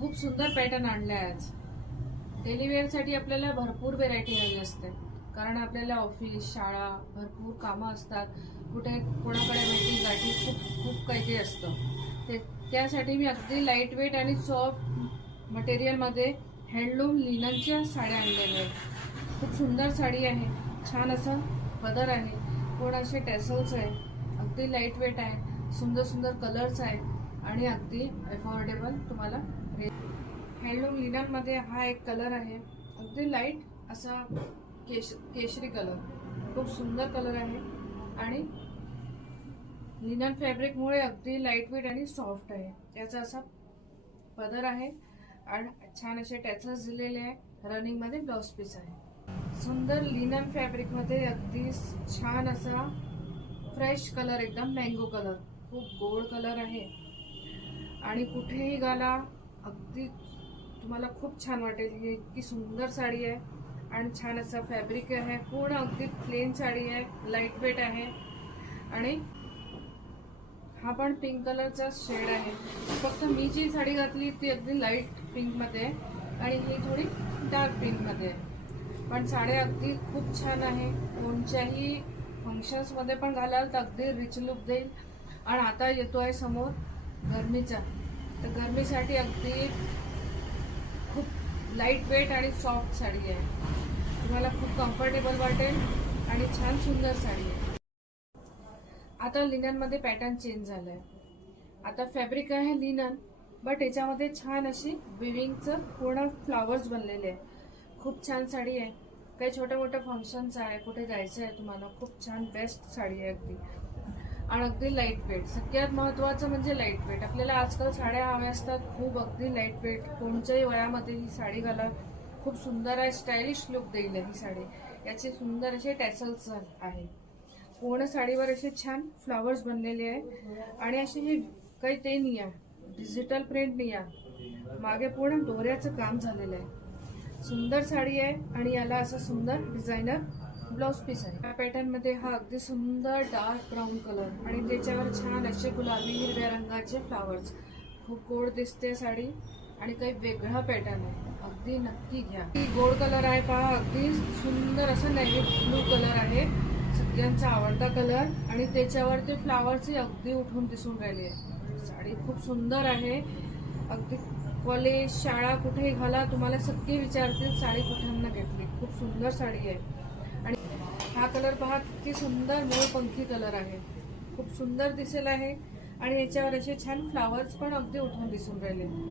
खूप सुंदर पॅटर्न आणलाय आज। डेली वेअर साठी आपल्याला भरपूर व्हेरायटी हवी असते, कारण आपल्याला ऑफिस, शाळा, भरपूर कामं असतात, कुठे कोणाकडे मीटिंग गाठी खूप खूप काही असतं। त्यासाठी मी अगदी लाईट वेट आणि सॉफ्ट मटेरियलमध्ये हँडलूम लिननच्या साड्या आणलेल्या आहेत। खूप सुंदर साडी आहे, छान असं पदर आहे, थोडे असे टॅसल्स आहे, अगदी लाईट वेट आहे, सुंदर सुंदर कलर्स आहेत आणि अगदी अफोर्डेबल तुम्हाला। हँडलूम लिनन मध्ये हा एक कलर आहे, अगदी लाईट असा केशरी कलर, खूप सुंदर कलर आहे आणि लिनन फॅब्रिक मुळे अगदी लाईट वेट आणि सॉफ्ट आहे। याचा असा पदर आहे आणि छान असे टॅचेस दिलेले आहे। रनिंग मध्ये ब्लाउज पीस आहे। सुंदर लिनन फॅब्रिक मध्ये अगदी छान असा फ्रेश कलर, एकदम मँगो कलर, खूप गोल्ड कलर आहे आणि कुठेही घाला अगदी तुम्हाला खूप छान वाटेल। ही इतकी सुंदर साडी आहे आणि छान असा फॅब्रिक आहे, पूर्ण अगदी प्लेन साडी आहे, लाईट वेट आहे आणि हा पण पिंक कलरचा शेड आहे। फक्त मी जी साडी घातली ती अगदी लाईट पिंक मध्ये आहे आणि ही थोडी डार्क पिंक मध्ये आहे, पण साडी अगदी खूप छान आहे। कोणत्याही फंक्शन्स मध्ये पण घालाल तर अगदी रिच लुक देईल। आणि आता येतोय समोर गरमीचा, तर गरमीसाठी अगदी खूप लाईट वेट आणि सॉफ्ट साडी आहे, तुम्हाला खूप कम्फर्टेबल वाटेल आणि छान सुंदर साडी आहे। आता लिनन मध्ये पॅटर्न चेंज झालाय, आता फॅब्रिक आहे लिनन, बट याच्यामध्ये छान अशी विविंगचं पूर्ण फ्लावर्स बनलेले आहे। खूप छान साडी आहे, काही छोटे मोठे फंक्शन्स आहे, कुठे जायचं आहे तुम्हाला, खूप छान बेस्ट साडी आहे अगदी आणि अगदी लाईट वेट। सगळ्यात महत्त्वाचं म्हणजे लाईट वेट। आपल्याला आजकाल साड्या हव्या असतात खूप अगदी लाईट वेट, कोणत्याही वयामध्ये ही साडी घाला, खूप सुंदर आहे, स्टायलिश लुक देईल ही साडी। याचे सुंदर असे टॅसल्स आहे, पूर्ण साडीवर असे छान फ्लावर्स बनलेले आहे आणि असे हे काही ते नाही आहे, डिजिटल प्रिंट नाही आहे, मागे पूर्ण दोऱ्याचं काम झालेलं आहे। सुंदर साडी आहे आणि याला असं सुंदर डिझायनर ब्लाउज पीस आहे। या पॅटर्न मध्ये हा अगदी सुंदर डार्क ब्राऊन कलर आणि त्याच्यावर छान असे गुलाबी हिरव्या रंगाचे फ्लावर्स, खूप गोड दिसते साडी आणि काही वेगळा पॅटर्न आहे, अगदी नक्की घ्या। गोल्ड कलर आहे पहा, अगदी सुंदर असं नेव्ही ब्लू कलर आहे, सगळ्यांचा आवडता कलर आणि त्याच्यावर ते फ्लावर्स अगदी उठून दिसून राहिले आहे। साडी खूप सुंदर आहे, अगदी कॉलेज, शाळा कुठेही घाला तुम्हाला सगळे विचारतील साडी कुठून घेतली। खूप सुंदर साडी आहे आणि हा कलर पहा किती सुंदर मोरपंखी कलर आहे, खूप सुंदर दिसेल आहे आणि याच्यावर असे छान फ्लावर्स पण अगदी उठून दिसून राहिले।